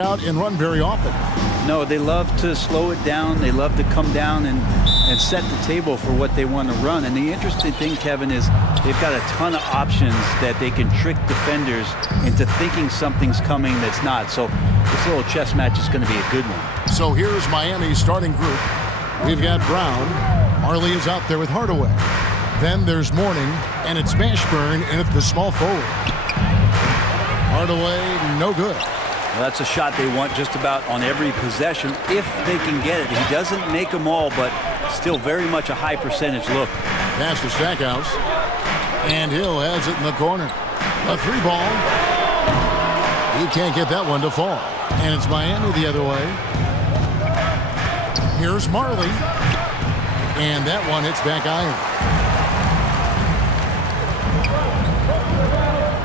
out and run very often. No, they love to slow it down. They love to come down and set the table for what they want to run. And the interesting thing, Kevin, is they've got a ton of options that they can trick defenders into thinking something's coming that's not. So this little chess match is going to be a good one. So here's Miami's starting group. We've got Brown. Marley is out there with Hardaway. Then there's Mourning, and it's Mashburn in at the small forward. Hardaway, no good. Well, that's a shot they want just about on every possession if they can get it. He doesn't make them all, but still very much a high percentage look. Pass to Stackhouse. And Hill has it in the corner. A three ball. He can't get that one to fall. And it's Miami the other way. Here's Marley. And that one hits back iron.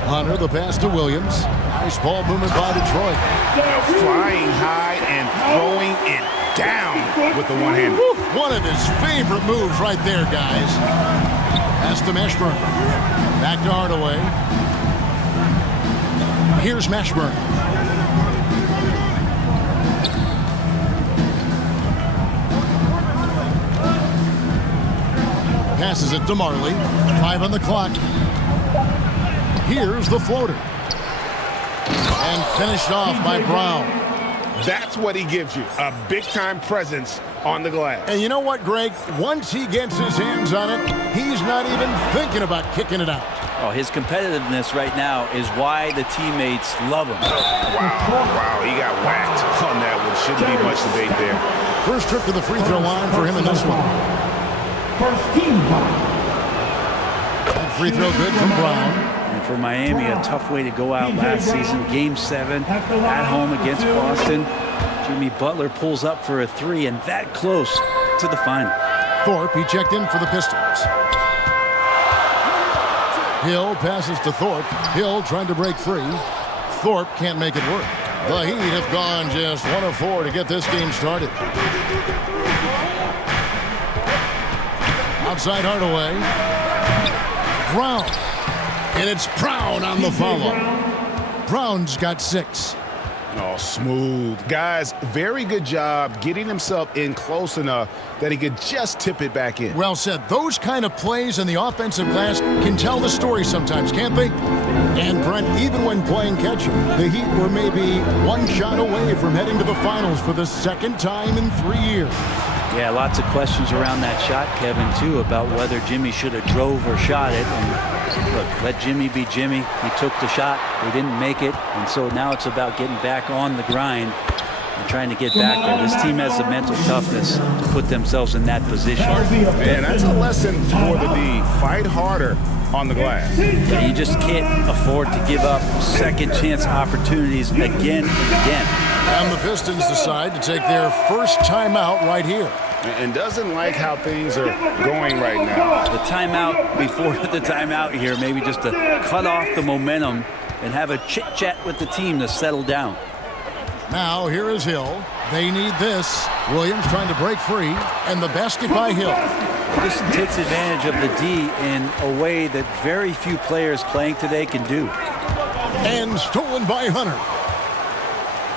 Hunter, the pass to Williams. Nice ball movement by Detroit. Flying high and throwing it down with the one-hander. One of his favorite moves right there, guys. Pass to Mashburn. Back to Hardaway. Here's Mashburn. Passes it to Marley. 5 on the clock. Here's the floater. And finished off by Brown. That's what he gives you, a big-time presence on the glass. And you know what, Greg? Once he gets his hands on it, he's not even thinking about kicking it out. Oh, his competitiveness right now is why the teammates love him. Wow, he got whacked on that one. Shouldn't be much debate there. First trip to the free throw line for him in this one. First team foul. That free throw good from Brown. For Miami, a tough way to go out last season. Game 7 at home against Boston. Jimmy Butler pulls up for a 3 and that close to the final. Thorpe, he checked in for the Pistons. Hill passes to Thorpe. Hill trying to break free. Thorpe can't make it work. The Heat have gone just 1 of 4 to get this game started. Outside Hardaway. Brown. And it's Brown on the follow. Brown's got 6. Oh, smooth. Guys, very good job getting himself in close enough that he could just tip it back in. Well said. Those kind of plays in the offensive glass can tell the story sometimes, can't they? And Brent, even when playing catcher, the Heat were maybe 1 shot away from heading to the finals for the second time in 3 years. Yeah, lots of questions around that shot, Kevin, too, about whether Jimmy should have drove or shot it. And look, let Jimmy be Jimmy. He took the shot. They didn't make it. And so now it's about getting back on the grind and trying to get back there. This team has the mental toughness to put themselves in that position. Man, that's a lesson for the D. Fight harder on the glass. Yeah, you just can't afford to give up second chance opportunities again and again. And the Pistons decide to take their first timeout right here. And doesn't like how things are going right now. The timeout before the timeout here, maybe just to cut off the momentum and have a chit-chat with the team to settle down. Now here is Hill. They need this. Williams trying to break free, and the basket by Hill. This takes advantage of the D in a way that very few players playing today can do. And stolen by Hunter.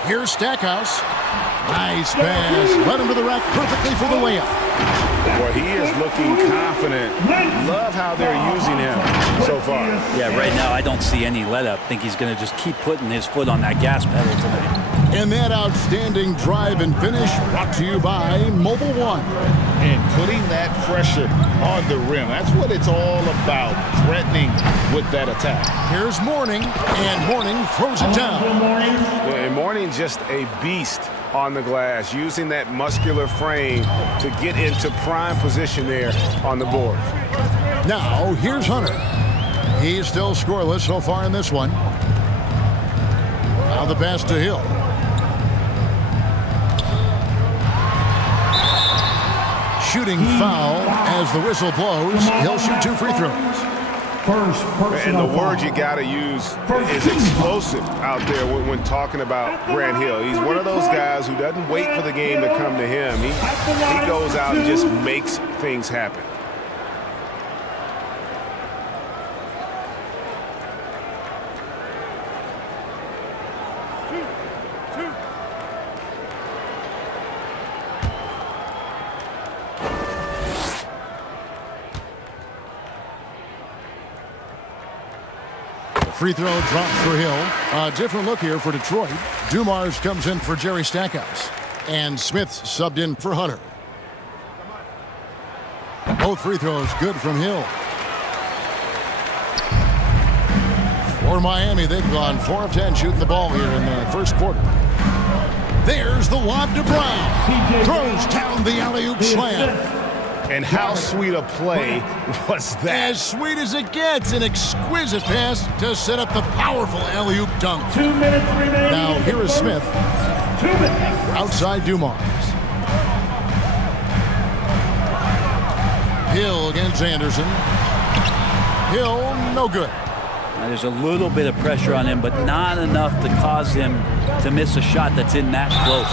Here's Stackhouse. Nice pass. Led him to the rack perfectly for the layup. Boy, he is looking confident. Love how they're using him so far. Yeah, right now I don't see any let up. Think he's going to just keep putting his foot on that gas pedal tonight. And that outstanding drive and finish brought to you by Mobile One. And putting that pressure on the rim. That's what it's all about, threatening with that attack. Here's Mourning, and Mourning throws it down. And Mourning just a beast on the glass, using that muscular frame to get into prime position there on the board. Now, here's Hunter. He's still scoreless so far in this one. Now the pass to Hill. Shooting foul as the whistle blows. He'll shoot 2 free throws. And the word you got to use is explosive out there when talking about Grant Hill. He's one of those guys who doesn't wait for the game to come to him. He goes out and just makes things happen. Free throw drops for Hill. A different look here for Detroit. Dumars comes in for Jerry Stackhouse. And Smith subbed in for Hunter. Both free throws good from Hill. For Miami, they've gone 4 of 10 shooting the ball here in the first quarter. There's the lob to Brown. Throws down the alley-oop slam. And how sweet a play was that? As sweet as it gets. An exquisite pass to set up the powerful alley-oop dunk. 2 minutes remaining. Now here is Smith. 2 minutes. Outside Dumars. Hill against Anderson. Hill, no good. Now, there's a little bit of pressure on him, but not enough to cause him to miss a shot that's in that close.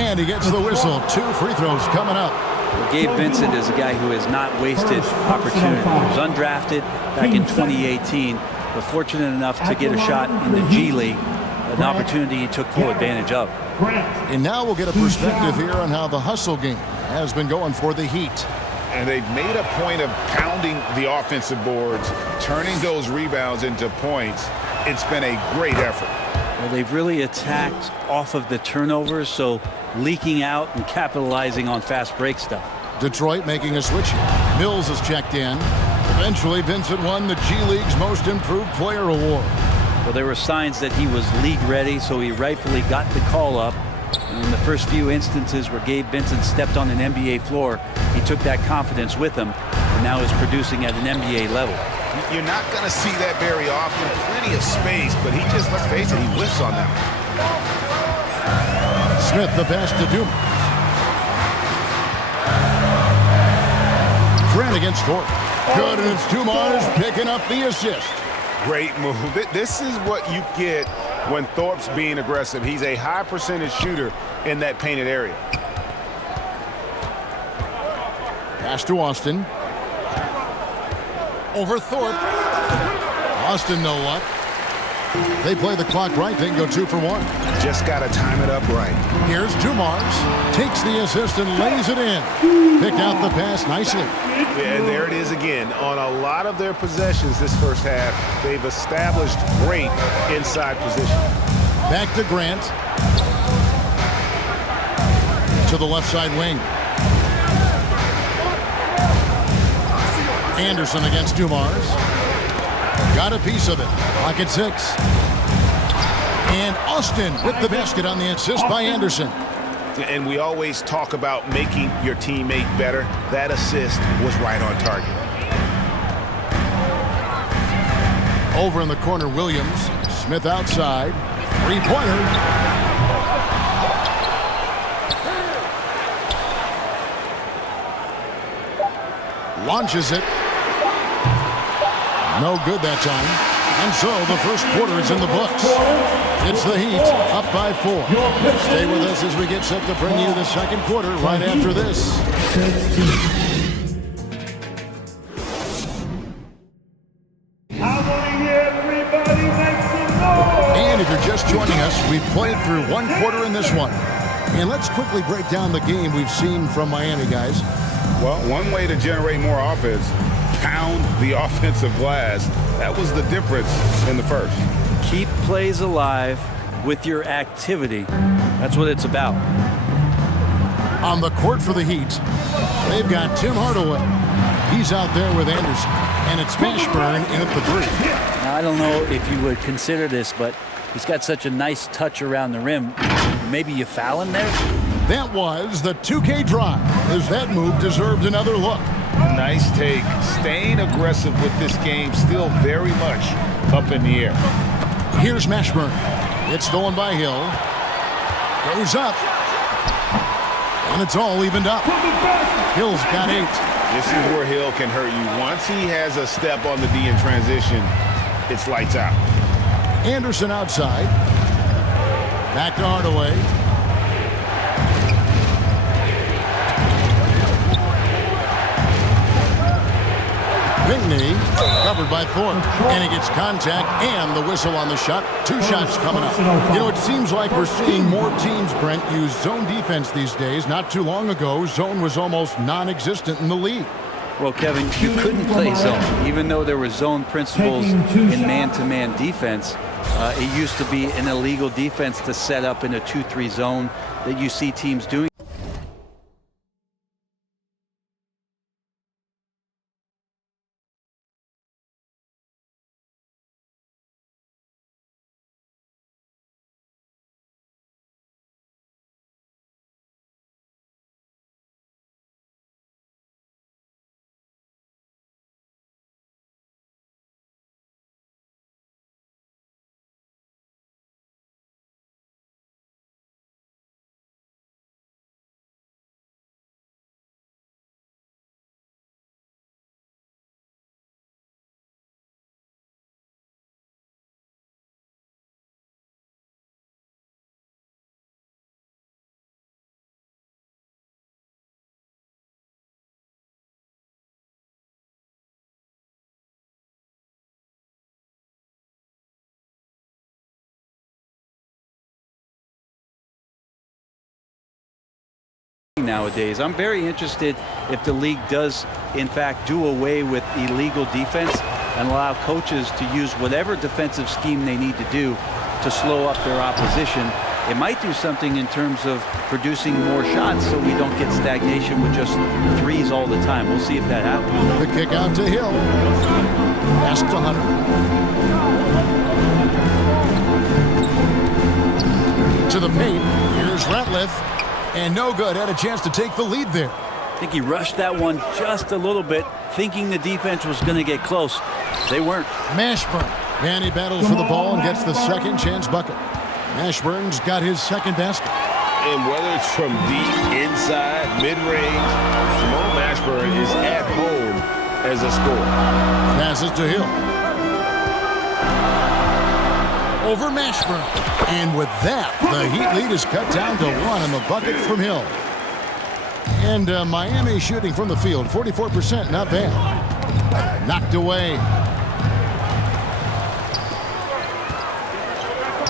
And he gets the whistle. 2 free throws coming up. Well, Gabe Vincent is a guy who has not wasted opportunity. He was undrafted back in 2018, but fortunate enough to get a shot in the G League, an opportunity he took full advantage of. And now we'll get a perspective here on how the hustle game has been going for the Heat. And they've made a point of pounding the offensive boards, turning those rebounds into points. It's been a great effort. Well, they've really attacked off of the turnovers, so leaking out and capitalizing on fast break stuff. Detroit making a switch here. Mills has checked in. Eventually, Vincent won the G League's Most Improved Player Award. Well, there were signs that he was league ready, so he rightfully got the call up. And in the first few instances where Gabe Vincent stepped on an NBA floor, he took that confidence with him, and now is producing at an NBA level. You're not going to see that very often. Plenty of space, but he just, let's face it, he whiffs on that. Smith the pass to Dumars. Trent against Thorpe. Good, and it's Dumars picking up the assist. Great move. This is what you get when Thorpe's being aggressive. He's a high percentage shooter in that painted area. Pass to Austin. Over Thorpe. Austin no luck. They play the clock right. They can go 2 for 1. Just got to time it up right. Here's Dumars. Takes the assist and lays it in. Picked out the pass nicely. And there it is again. On a lot of their possessions this first half, they've established great inside position. Back to Grant. To the left side wing. Anderson against Dumars. Got a piece of it. Pocket 6. And Austin with the basket on the assist by Anderson. And we always talk about making your teammate better. That assist was right on target. Over in the corner, Williams. Smith outside. 3-pointer. Launches it. No good that time. And so the first quarter is in the books. It's the Heat up by 4. Stay with us as we get set to bring you the second quarter right after this. And if you're just joining us, we've played through 1 quarter in this one. And let's quickly break down the game we've seen from Miami, guys. Well, one way to generate more offense, pound the offensive glass. That was the difference in the first. Keep plays alive with your activity. That's what it's about. On the court for the Heat, they've got Tim Hardaway. He's out there with Anderson. And it's Mashburn in at the 3. Now, I don't know if you would consider this, but he's got such a nice touch around the rim. Maybe you foul him there? That was the 2K drive, as that move deserved another look. Nice take. Staying aggressive with this game, still very much up in the air. Here's Mashburn. It's stolen by Hill. Goes up. And it's all evened up. Hill's got 8. This is where Hill can hurt you. Once he has a step on the D in transition, it's lights out. Anderson outside. Back to Hardaway. Pinkney covered by Thorpe, and he gets contact and the whistle on the shot. 2 shots coming up. You know, it seems like we're seeing more teams, Brent, use zone defense these days. Not too long ago, zone was almost non-existent in the league. Well, Kevin, you couldn't play zone. Even though there were zone principles in man-to-man defense, it used to be an illegal defense to set up in a 2-3 zone that you see teams doing. Nowadays, I'm very interested if the league does in fact do away with illegal defense and allow coaches to use whatever defensive scheme they need to do to slow up their opposition. It might do something in terms of producing more shots so we don't get stagnation with just threes all the time. We'll see if that happens. The kick out to Hill. Pass to Hunter. To the paint. Here's Ratliff. And no good. Had a chance to take the lead there. I think he rushed that one just a little bit, thinking the defense was going to get close. They weren't. Mashburn. And he battles for the ball and gets the second chance bucket. Mashburn's got his second basket. And whether it's from deep, inside, mid-range, Jamal Mashburn is at home as a scorer. Passes to Hill. Over Mashburn. And with that, the Heat lead is cut down to 1 in the bucket from Hill. And Miami shooting from the field, 44%, not bad. Knocked away.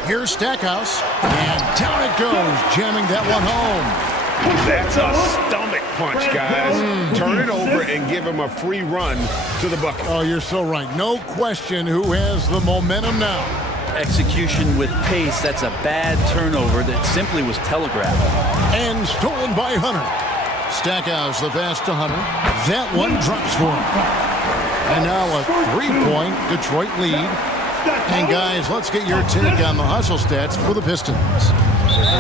Here's Stackhouse. And down it goes, jamming that one home. That's a stomach punch, guys. Turn it over and give him a free run to the bucket. Oh, you're so right. No question who has the momentum now. Execution with pace. That's a bad turnover that simply was telegraphed. And stolen by Hunter. Stackhouse, the pass to Hunter. That one drops for him. And now a 3-point Detroit lead. And guys, let's get your take on the hustle stats for the Pistons.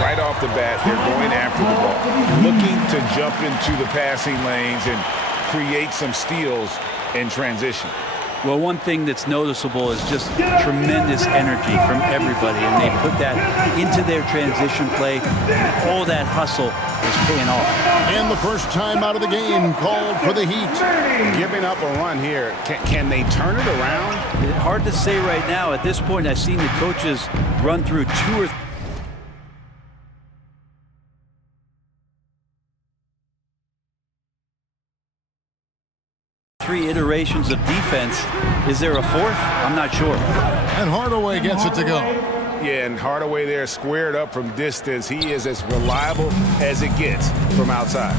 Right off the bat, they're going after the ball, looking to jump into the passing lanes and create some steals in transition. Well, one thing that's noticeable is just tremendous energy from everybody, and they put that into their transition play. All that hustle is paying off. And the first time out of the game called for the Heat. Giving up a run here. Can they turn it around? It's hard to say right now. At this point, I've seen the coaches run through 2 or 3 iterations of defense. Is there a 4th? I'm not sure. And Hardaway gets it to go. Yeah, and Hardaway there squared up from distance. He is as reliable as it gets from outside.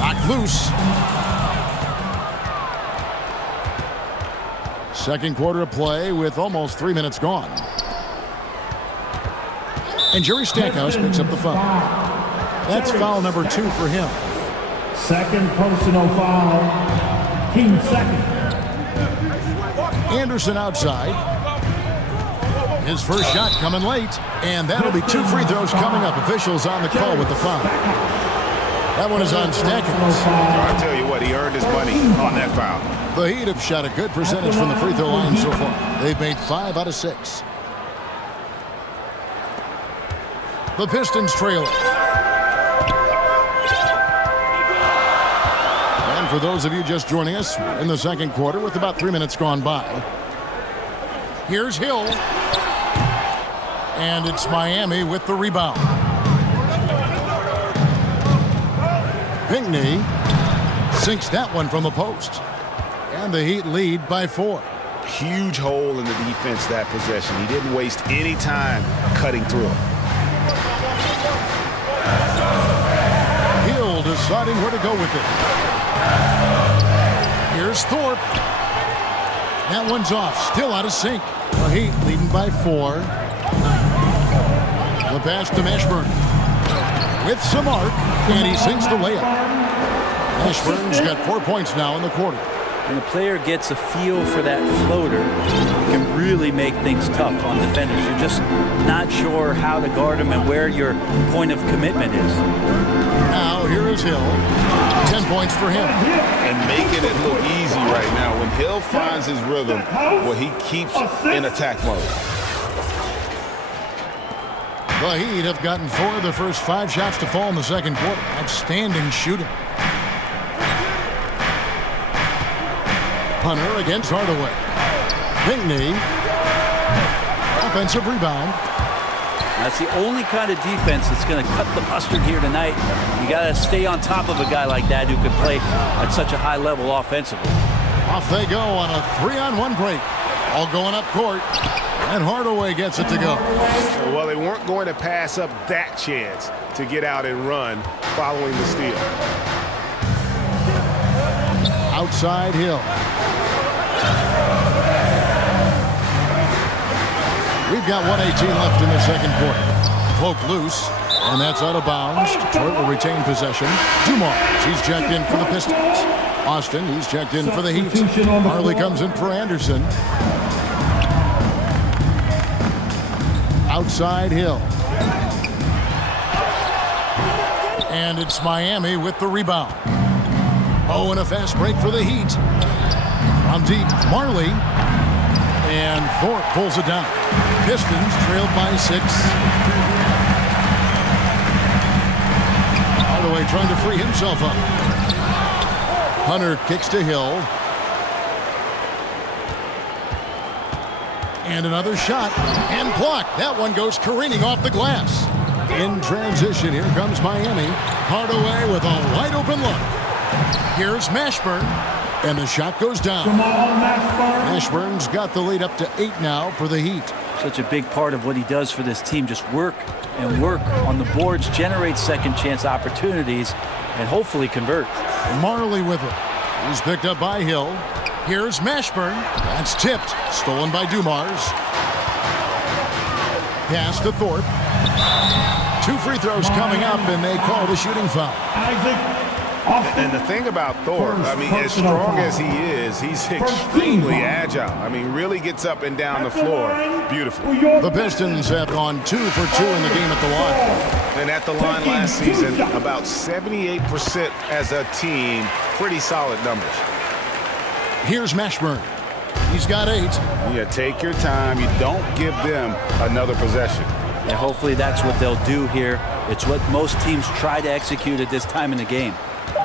Knocked loose. Second quarter of play with almost 3 minutes gone. And Jerry Stackhouse picks up the foul. That's foul number 2 for him. Second personal foul. Team second. Anderson outside. His first shot coming late. And that'll be 2 free throws coming up. Officials on the call with the foul. That one is on Stackhouse. I'll tell you what, he earned his money on that foul. The Heat have shot a good percentage from the free throw line so far. They've made 5 out of 6. The Pistons trail. And for those of you just joining us, in the second quarter with about 3 minutes gone by. Here's Hill. And it's Miami with the rebound. Pinckney sinks that one from the post. And the Heat lead by 4. Huge hole in the defense that possession. He didn't waste any time cutting through it. Hill decides deciding where to go with it. Here's Thorpe. That one's off. Still out of sync. The Heat leading by 4. The pass to Mashburn. With some arc, and he sinks the layup. Mashburn's got 4 points now in the quarter. When the player gets a feel for that floater, it can really make things tough on defenders. You're just not sure how to guard him and where your point of commitment is. Now here is Hill. 10 points for him. And making it look easy right now. When Hill finds his rhythm, well, he keeps in attack mode. The Heat have gotten 4 of their first 5 shots to fall in the second quarter. Outstanding shooting. Hunter against Hardaway. Pinckney. Offensive rebound. That's the only kind of defense that's going to cut the mustard here tonight. You got to stay on top of a guy like that who can play at such a high level offensively. Off they go on a 3-on-1 break. All going up court. And Hardaway gets it to go. Well, they weren't going to pass up that chance to get out and run following the steal. Outside Hill. We've got 1:18 left in the second quarter. Poke loose, and that's out of bounds. Detroit will retain possession. Dumars, he's checked in for the Pistons. Austin, he's checked in for the Heat. Marley comes in for Anderson. Outside Hill. And it's Miami with the rebound. Oh, and a fast break for the Heat. From deep, Marley. And Thorpe pulls it down. Pistons trailed by 6. Hardaway trying to free himself up. Hunter kicks to Hill. And another shot. And blocked. That one goes careening off the glass. In transition, here comes Miami. Hardaway with a wide open look. Here's Mashburn. And the shot goes down. Mashburn's got the lead up to 8 now for the Heat. Such a big part of what he does for this team. Just work and work on the boards, generate second chance opportunities, and hopefully convert. Marley with it. He's picked up by Hill. Here's Mashburn. That's tipped. Stolen by Dumars. Pass to Thorpe. 2 free throws coming up, and they call the shooting foul. And the thing about Thorpe, I mean, as strong as he is, he's extremely agile. I mean, really gets up and down the floor. Beautiful. The Pistons have gone 2 for 2 in the game at the line. And at the line last season, about 78% as a team. Pretty solid numbers. Here's Mashburn. He's got 8. Yeah, take your time. You don't give them another possession. And hopefully that's what they'll do here. It's what most teams try to execute at this time in the game.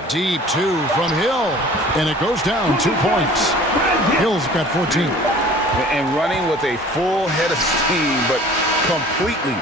Deep 2 from Hill. And it goes down 2 points. Hill's got 14. And running with a full head of steam, but completely.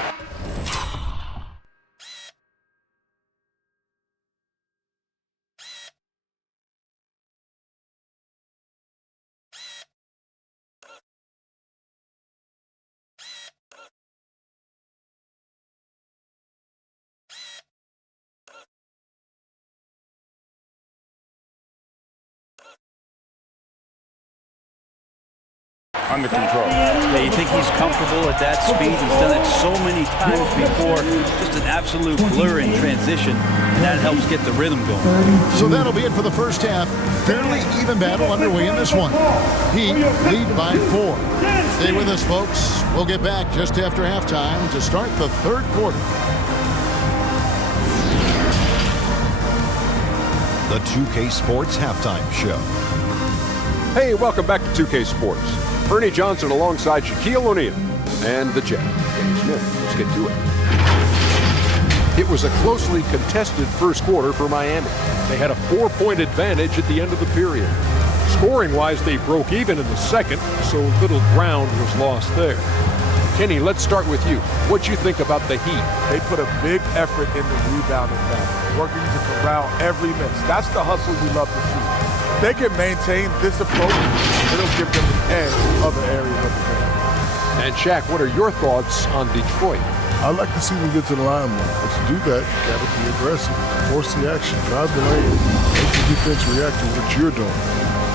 Under control. Yeah, you think he's comfortable at that speed? He's done it so many times before. Just an absolute blur in transition, and that helps get the rhythm going. So that'll be it for the first half. Fairly even battle underway in this one. Heat lead by 4. Stay with us, folks. We'll get back just after halftime to start the third quarter. The 2K Sports Halftime Show. Hey, welcome back to 2K Sports. Ernie Johnson alongside Shaquille O'Neal and the Jet. Kenny Smith. Let's get to it. It was a closely contested first quarter for Miami. They had a 4-point advantage at the end of the period. Scoring-wise, they broke even in the second, so little ground was lost there. Kenny, let's start with you. What'd you think about the Heat? They put a big effort in the rebounding battle, working to corral every miss. That's the hustle we love to see. If they can maintain this approach, it'll give them an edge in other areas of the game. And Shaq, what are your thoughts on Detroit? I like to see them get to the line more, but to do that, you got to be aggressive, force the action, drive the lane, make the defense react to what you're doing.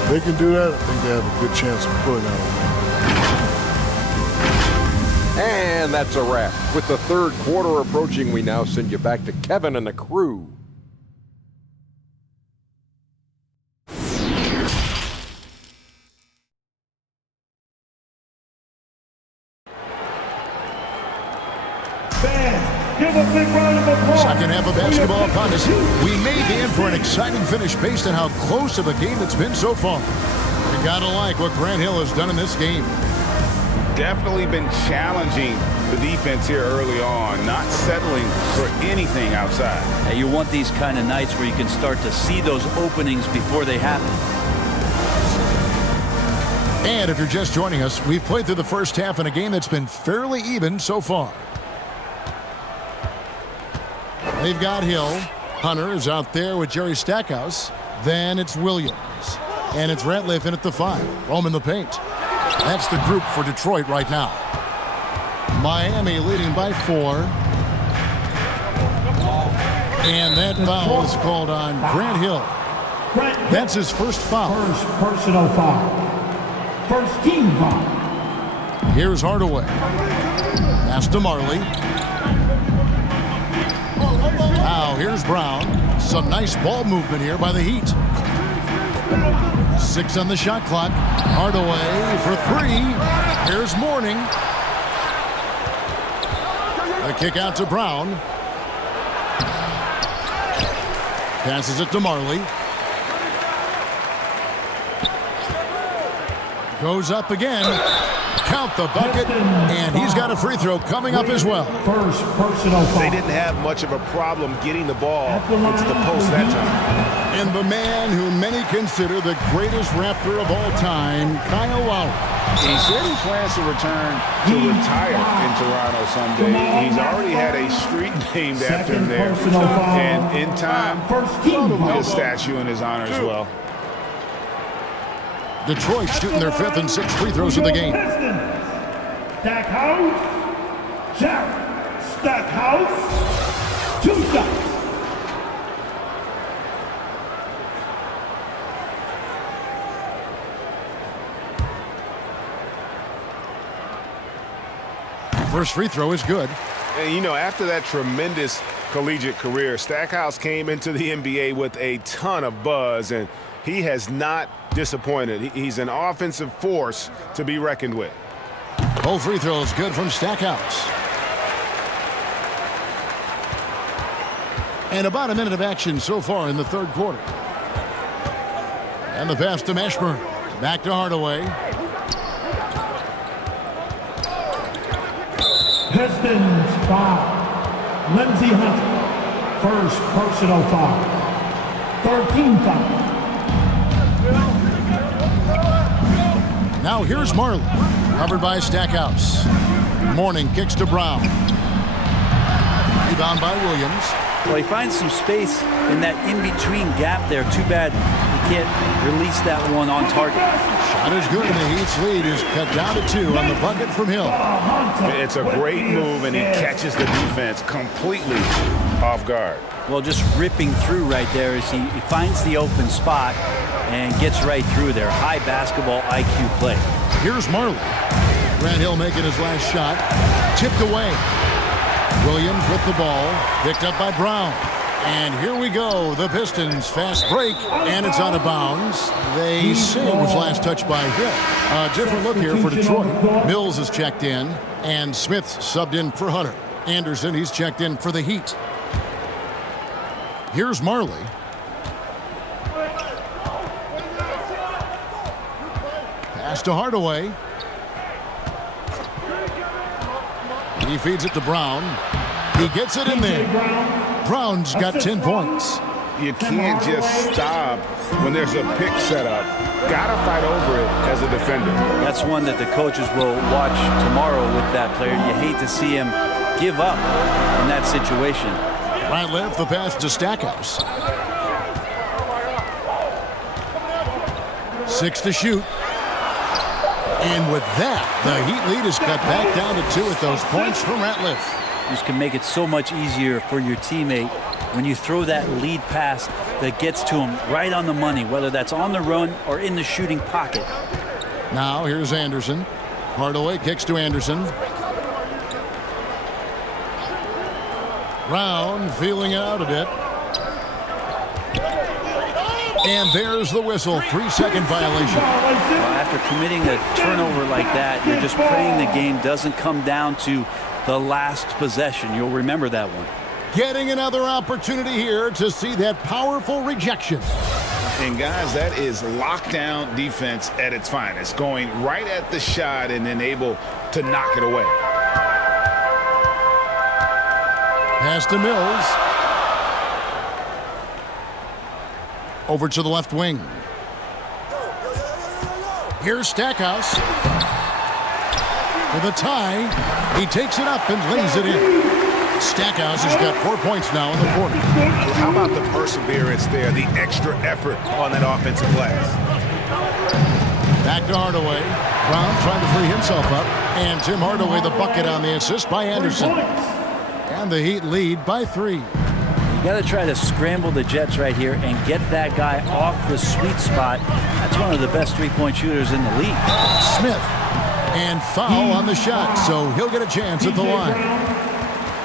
If they can do that, I think they have a good chance of pulling out a win. And that's a wrap. With the third quarter approaching, we now send you back to Kevin and the crew. Give a big round of applause. Second half of basketball upon us. We may be in for an exciting finish based on how close of a game it's been so far. You gotta like what Grant Hill has done in this game. Definitely been challenging the defense here early on, not settling for anything outside. Now you want these kind of nights where you can start to see those openings before they happen. And if you're just joining us, we've played through the first half in a game that's been fairly even so far. They've got Hill. Hunter is out there with Jerry Stackhouse. Then it's Williams. And it's Ratliff in at the 5. Home in the paint. That's the group for Detroit right now. Miami leading by 4. And that foul is called on Grant Hill. That's his first foul. First personal foul. First team foul. Here's Hardaway. Pass to Marley. Now here's Brown. Some nice ball movement here by the Heat. 6 on the shot clock. Hardaway for 3. Here's Mourning. The kick out to Brown. Passes it to Marley. Goes up again. Count the bucket, and he's got a free throw coming up as well. First personal foul. They didn't have much of a problem getting the ball into the post that time. And the man who many consider the greatest Raptor of all time, Kyle Lowry. He said he plans to return to retire in Toronto someday. He's already had a street named after him there. And in time, probably a statue in his honor as well. Detroit shooting their 5th and 6th free throws of the game. Stackhouse. Jared Stackhouse. 2 shots. First free throw is good. And, you know, after that tremendous collegiate career, Stackhouse came into the NBA with a ton of buzz, and he has not disappointed. He's an offensive force to be reckoned with. Both free throws good from Stackhouse. And about a minute of action so far in the third quarter. And the pass to Mashburn. Back to Hardaway. Pistons foul. Lindsey Hunter. First personal foul. 13 foul. Now here's Marley. Covered by Stackhouse. Mourning kicks to Brown. Rebound by Williams. Well, he finds some space in that in-between gap there. Too bad he can't release that one on target. Shot is good, and the Heat's lead is cut down to 2 on the bucket from Hill. It's a great move, and he catches the defense completely off guard. Well, just ripping through right there as he finds the open spot and gets right through there. High basketball IQ play. Here's Marley. Grant Hill making his last shot. Tipped away. Williams with the ball. Picked up by Brown. And here we go. The Pistons fast break. And it's out of bounds. They say it was last touched by Hill. A different look here for Detroit. Mills is checked in. And Smith subbed in for Hunter. Anderson, he's checked in for the Heat. Here's Marley. Pass to Hardaway. He feeds it to Brown. He gets it in there. Brown's got 10 points. You can't just stop when there's a pick set up. Gotta fight over it as a defender. That's one that the coaches will watch tomorrow with that player. You hate to see him give up in that situation. Right left, the pass to Stackhouse. 6 to shoot. And with that, the Heat lead is cut back down to 2 with those points from Ratliff. Just can make it so much easier for your teammate when you throw that lead pass that gets to him right on the money, whether that's on the run or in the shooting pocket. Now here's Anderson. Hardaway kicks to Anderson. Brown feeling it out a bit. And there's the whistle. 3-second violation. Well, after committing a turnover like that, you're just praying the game doesn't come down to the last possession. You'll remember that one. Getting another opportunity here to see that powerful rejection. And guys, that is lockdown defense at its finest. Going right at the shot and then able to knock it away. Pass to Mills. Over to the left wing. Here's Stackhouse. For the tie, he takes it up and lays it in. Stackhouse has got 4 points now in the quarter. How about the perseverance there, the extra effort on that offensive glass? Back to Hardaway. Brown trying to free himself up. And Tim Hardaway the bucket on the assist by Anderson. And the Heat lead by 3. You got to try to scramble the Jets right here and get that guy off the sweet spot. That's one of the best three-point shooters in the league. Smith. And foul on the shot, so he'll get a chance at the line.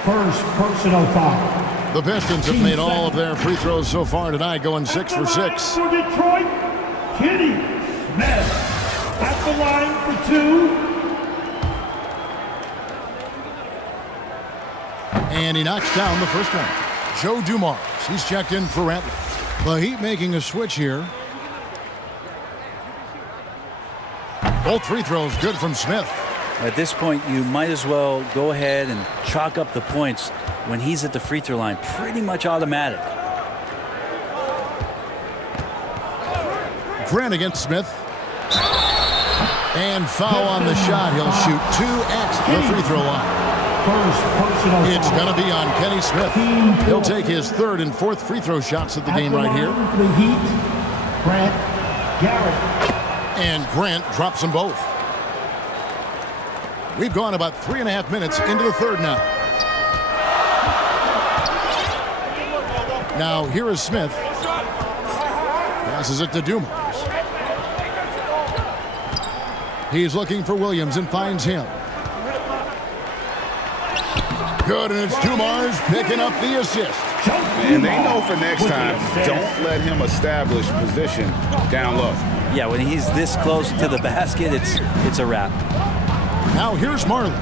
First personal foul. The Pistons have made all of their free throws so far tonight, going 6 for 6. For Detroit, Kenny Smith at the line for 2. And he knocks down the first one. Joe Dumars, he's checked in for Rattler. The Heat making a switch here. Both free throws good from Smith. At this point, you might as well go ahead and chalk up the points when he's at the free throw line. Pretty much automatic. Grant against Smith. And foul on the shot. He'll shoot 2 at the free throw line. It's going to be on Kenny Smith. He'll take his 3rd and 4th free throw shots of the game right here. For the Heat, Grant Garrett. And Grant drops them both. We've gone about 3.5 minutes into the 3rd now. Now here is Smith. Passes it to Dumars. He's looking for Williams and finds him. Good, and it's Dumars picking up the assist. And they know for next time, don't let him establish position down low. Yeah, when he's this close to the basket, it's a wrap. Now here's Marley.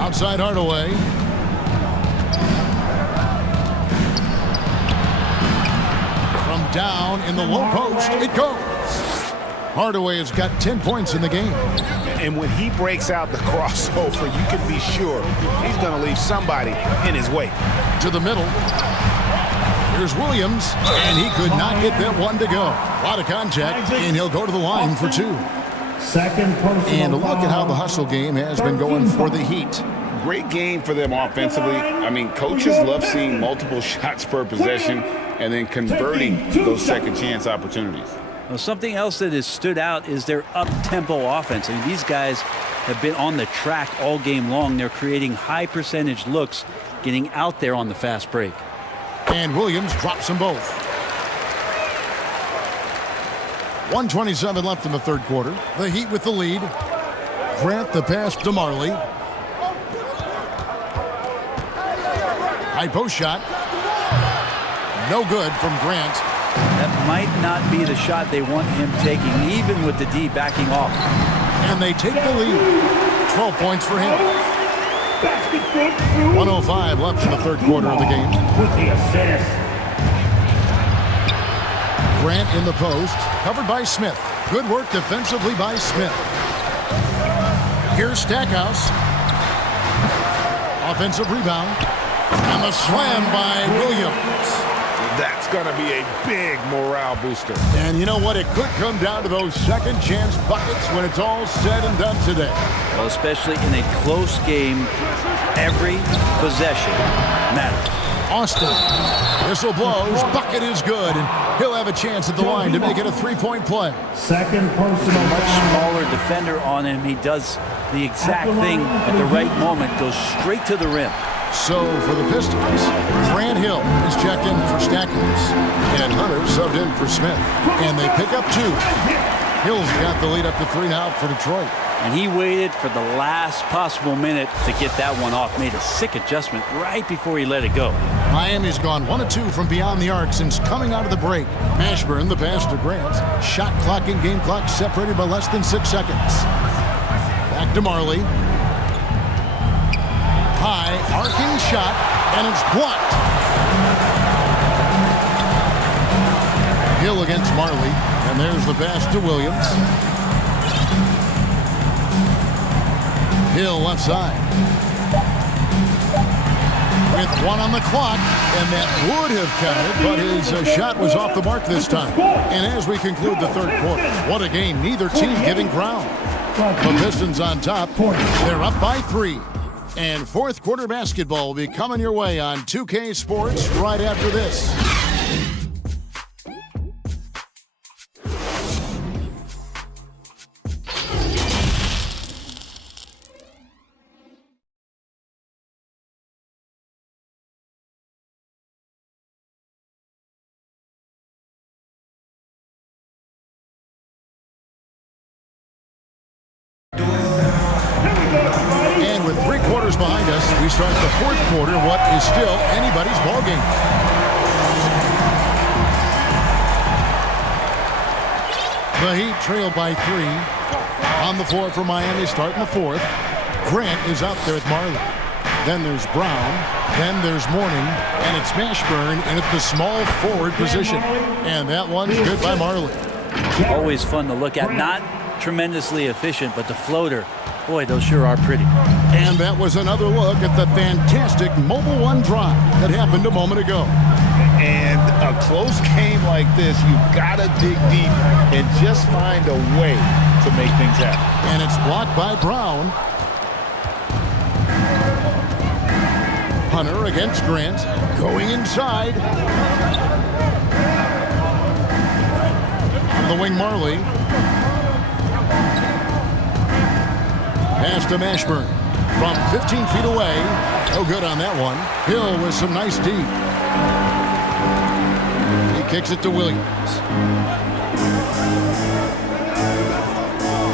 Outside Hardaway. From down in the low post, it goes. Hardaway has got 10 points in the game. And when he breaks out the crossover, you can be sure he's going to leave somebody in his way. To the middle. Here's Williams, and he could not get that one to go. A lot of contact, and he'll go to the line for 2. Second personal And look at how the hustle game has been going for the Heat. Great game for them offensively. I mean, coaches love seeing multiple shots per possession and then converting those second chance opportunities. Well, something else that has stood out is their up-tempo offense. I mean, these guys have been on the track all game long. They're creating high percentage looks, getting out there on the fast break. And Williams drops them both. 1:27 left in the 3rd quarter. The Heat with the lead. Grant the pass to Marley. High post shot. No good from Grant. That might not be the shot they want him taking, even with the D backing off. And they take the lead. 12 points for him. 1:05 left in the 3rd quarter of the game. With the assist. Grant in the post, covered by Smith. Good work defensively by Smith. Here's Stackhouse. Offensive rebound. And the slam by Williams. That's going to be a big morale booster. And you know what? It could come down to those second chance buckets when it's all said and done today. Well, especially in a close game, every possession matters. Austin. Whistle blows. Bucket is good. And he'll have a chance at the line to make it a 3-point play. Second personal Much smaller defender on him, he does the exact thing at the right moment, goes straight to the rim. So for the Pistons, Grant Hill is checked in for Stackers, and Hunter subbed in for Smith. And they pick up 2. Hill's got the lead up to 3 now for Detroit. And he waited for the last possible minute to get that one off. Made a sick adjustment right before he let it go. Miami's gone 1 of 2 from beyond the arc since coming out of the break. Mashburn, the pass to Grant. Shot clock and game clock separated by less than 6 seconds. Back to Marley. High, arcing shot, and it's blocked. Hill against Marley, and there's the pass to Williams. Hill left side. With 1 on the clock, and that would have counted, but his shot was off the mark this time. And as we conclude the third quarter, what a game, neither team giving ground. The Pistons on top, they're up by 3. And fourth quarter basketball will be coming your way on 2K Sports right after this. And with 3 quarters behind us, we start the fourth quarter, what is still anybody's ballgame. The Heat trail by 3. On the floor for Miami starting the fourth. Grant is out there with Marley. Then there's Brown. Then there's Mourning. And it's Mashburn in at the small forward position. And that one's good by Marley. Always fun to look at. Not tremendously efficient, but the floater, boy, those sure are pretty. And that was another look at the fantastic Mobile One drive that happened a moment ago. And a close game like this, you've got to dig deep and just find a way to make things happen. And it's blocked by Brown. Hunter against Grant, going inside. On the wing, Marley. Pass to Mashburn from 15 feet away. No good on that one. Hill with some nice D. He kicks it to Williams.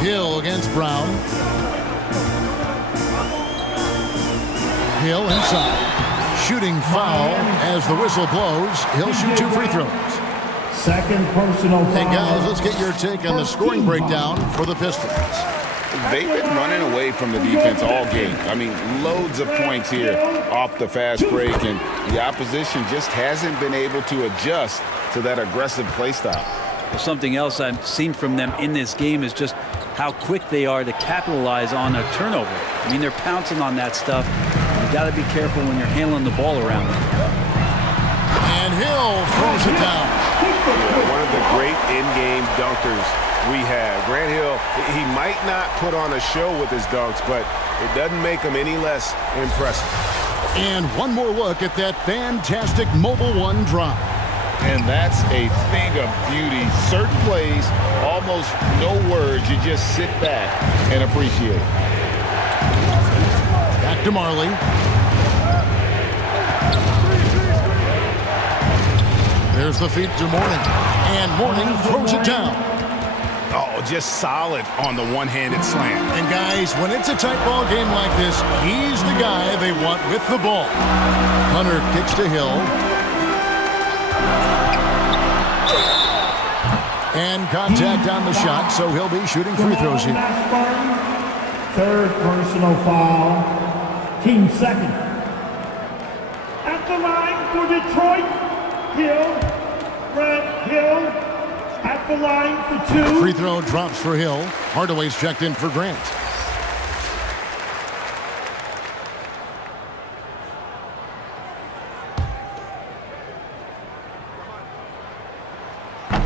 Hill against Brown. Hill inside. Shooting foul as the whistle blows. He'll shoot 2 free throws. Second personal foul. Hey guys, let's get your take on the scoring breakdown for the Pistons. They've been running away from the defense all game. I mean, loads of points here off the fast break, and the opposition just hasn't been able to adjust to that aggressive play style. Well, something else I've seen from them in this game is just how quick they are to capitalize on a turnover. I mean, they're pouncing on that stuff. You got to be careful when you're handling the ball around them. And Hill throws it down. Yeah, one of the great in-game dunkers we have. Grant Hill, he might not put on a show with his dunks, but it doesn't make him any less impressive. And one more look at that fantastic Mobile One drive. And that's a thing of beauty. Certain plays, almost no words. You just sit back and appreciate it. Back to Marley. There's the feed to Mourning. And Mourning throws it down. Oh, just solid on the one-handed slam. And guys, when it's a tight ball game like this, he's the guy they want with the ball. Hunter kicks to Hill. And contact on the shot, so he'll be shooting free throws here. Third personal foul. Team second. At the line for Detroit, Hill. Grant Hill. At the line for 2. Free throw drops for Hill. Hardaway's checked in for Grant.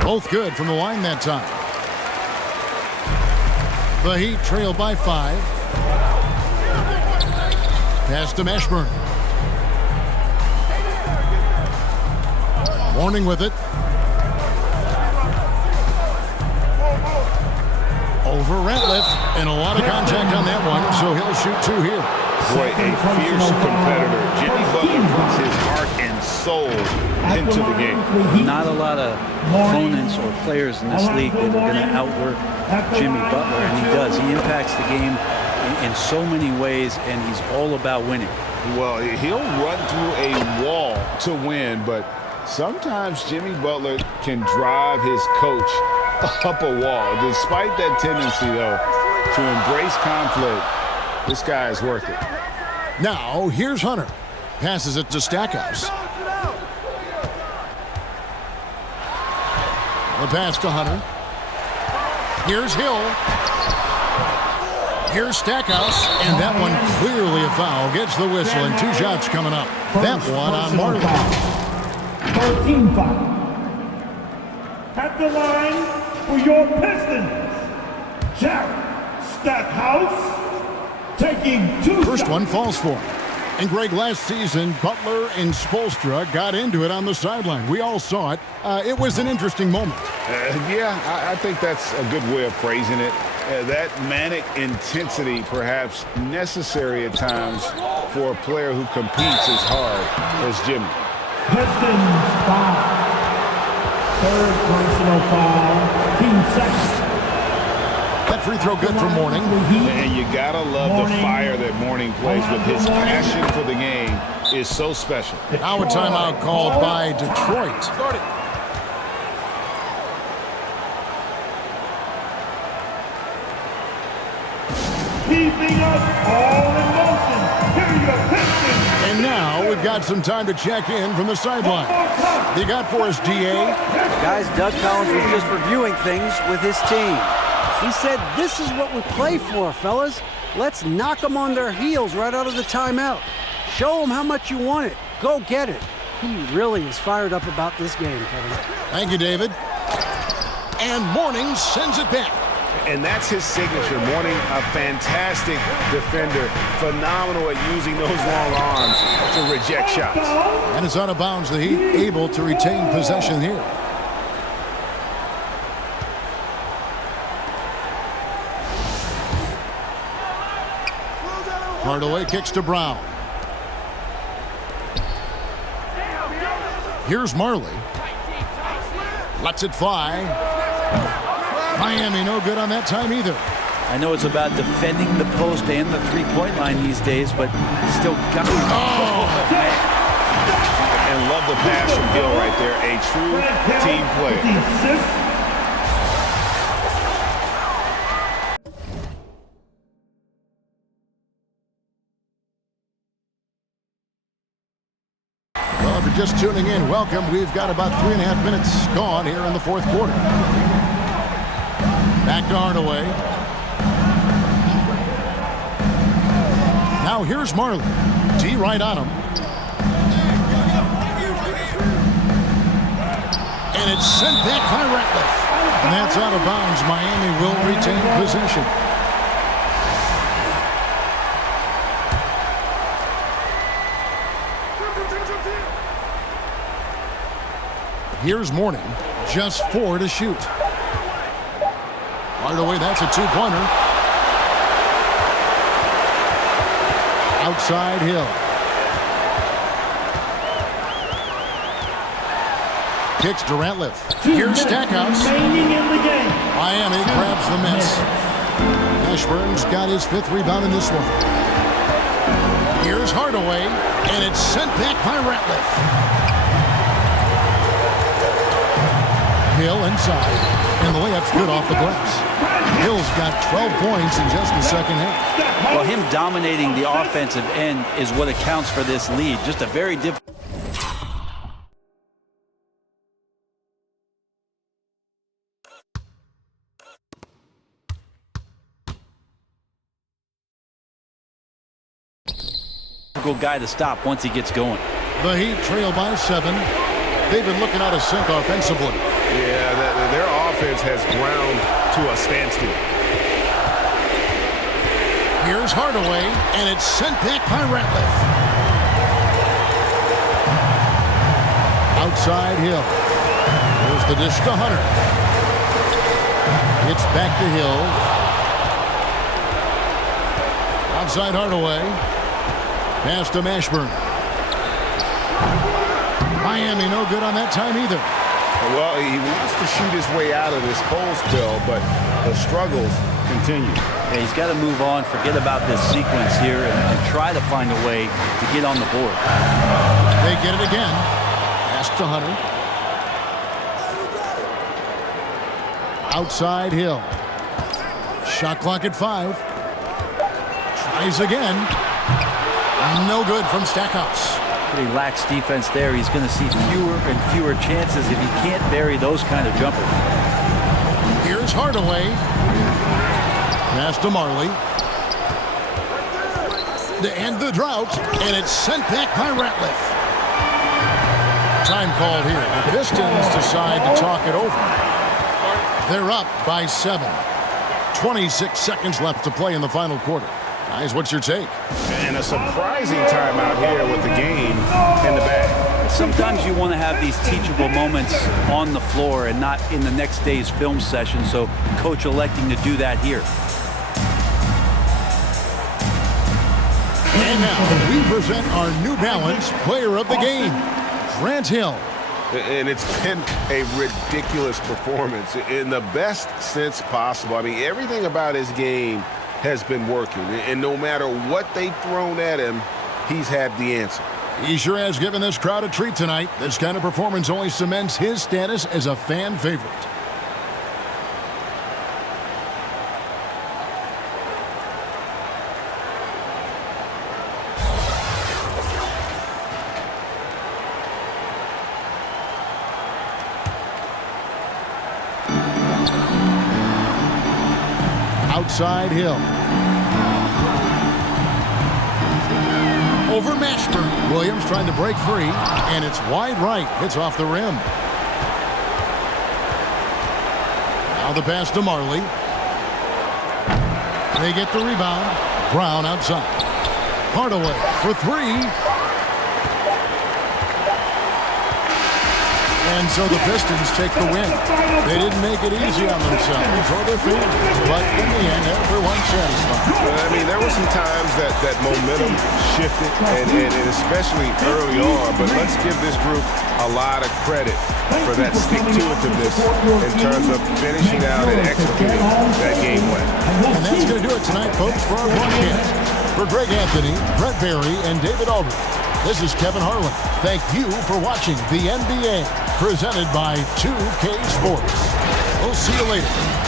Both good from the line that time. The Heat trail by 5. Pass to Mashburn. Warning with it. over Ratliff, and a lot of contact on that one, so he'll shoot 2 here. Boy, a fierce competitor. Jimmy Butler puts his heart and soul into the game. Not a lot of opponents or players in this league that are going to outwork Jimmy Butler, and he does. He impacts the game in so many ways, and he's all about winning. Well, he'll run through a wall to win, but sometimes Jimmy Butler can drive his coach up a wall. Despite that tendency, though, to embrace conflict, this guy is worth it. Now, here's Hunter. Passes it to Stackhouse. The pass to Hunter. Here's Hill. Here's Stackhouse, and that one clearly a foul. Gets the whistle, and 2 shots coming up. That one on Marley. 13 foul. At the line for your Pistons, Jared Stackhouse taking 2 First shots. one falls for him. And Greg, last season, Butler and Spoelstra got into it on the sideline. We all saw it. It was an interesting moment. I think that's a good way of phrasing it. That manic intensity perhaps necessary at times for a player who competes as hard as Jimmy. Pistons foul. 3rd personal foul. Team second. That free throw good for Mourning. And you gotta love the fire that Mourning plays with. His passion for the game is so special. Now a timeout called by Detroit. Keeping us all in motion. Here are your Pistons. And now we've got some time to check in from the sideline. You got for us, DA? Guys, Doug Collins was just reviewing things with his team. He said, this is what we play for, fellas. Let's knock them on their heels right out of the timeout. Show them how much you want it. Go get it. He really is fired up about this game, Kevin. Thank you, David. And Mourning sends it back. And that's his signature. Mourning, a fantastic defender. Phenomenal at using those long arms to reject shots. And it's out of bounds. The Heat able to retain possession here. Hardaway kicks to Brown. Here's Marley. Lets it fly. Miami no good on that time either. I know it's about defending the post and the three-point line these days, but still got it. Oh! And love the pass from Hill right there. A true team player. Well, if you're just tuning in, welcome. We've got about 3.5 minutes gone here in the 4th quarter. Back to Hardaway. Now here's Marley. D right on him. And it's sent back by Ratliff. And that's out of bounds. Miami will retain possession. Here's Mourning. Just 4 to shoot. Hardaway, that's a 2-pointer. Outside Hill. Kicks to Ratliff. Here's Stackhouse. Miami grabs the miss. Ashburn's got his 5th rebound in this one. Here's Hardaway, and it's sent back by Ratliff. Hill inside. And the layup's good off the glass. Hill's got 12 points in just the second half. Well, him dominating the offensive end is what accounts for this lead. Just a very difficult. Guy to stop once he gets going. The Heat trail by 7. They've been looking out of sync offensively. Yeah, their offense has ground to a standstill. Here's Hardaway, and it's sent back by Ratliff. Outside Hill. There's the dish to Hunter. It's back to Hill. Outside Hardaway. Pass to Mashburn. Miami no good on that time either. Well, he wants to shoot his way out of this cold spell, but the struggles continue. Yeah, he's got to move on, forget about this sequence here, and try to find a way to get on the board. They get it again. Pass to Hunter. Outside Hill. Shot clock at 5. Tries again. No good from Stackhouse. Pretty lax defense there. He's going to see fewer and fewer chances if he can't bury those kind of jumpers. Here's Hardaway. Pass to Marley. To end the drought, and it's sent back by Ratliff. Time called here. The Pistons decide to talk it over. They're up by 7. 26 seconds left to play in the final quarter. Guys, what's your take? And a surprising timeout here with the game in the bag. Sometimes you want to have these teachable moments on the floor and not in the next day's film session, so coach electing to do that here. And now we present our New Balance player of the game, Grant Hill. And it's been a ridiculous performance in the best sense possible. I mean, everything about his game has been working. And no matter what they've thrown at him, he's had the answer. He sure has given this crowd a treat tonight. This kind of performance only cements his status as a fan favorite. Outside Hill. Over Mashburn. Williams trying to break free, and it's wide right. Hits off the rim. Now the pass to Marley. They get the rebound. Brown outside. Hardaway for 3. And so the Pistons take the win. They didn't make it easy on themselves or their fans, but in the end, everyone's satisfied. Well, I mean, there were some times that momentum shifted, and especially early on, but let's give this group a lot of credit for that stick-to-itiveness in terms of finishing out and executing that game win. And that's going to do it tonight, folks, for our broadcast. For Greg Anthony, Brett Barry, and David Aldridge, this is Kevin Harlan. Thank you for watching the NBA, presented by 2K Sports. We'll see you later.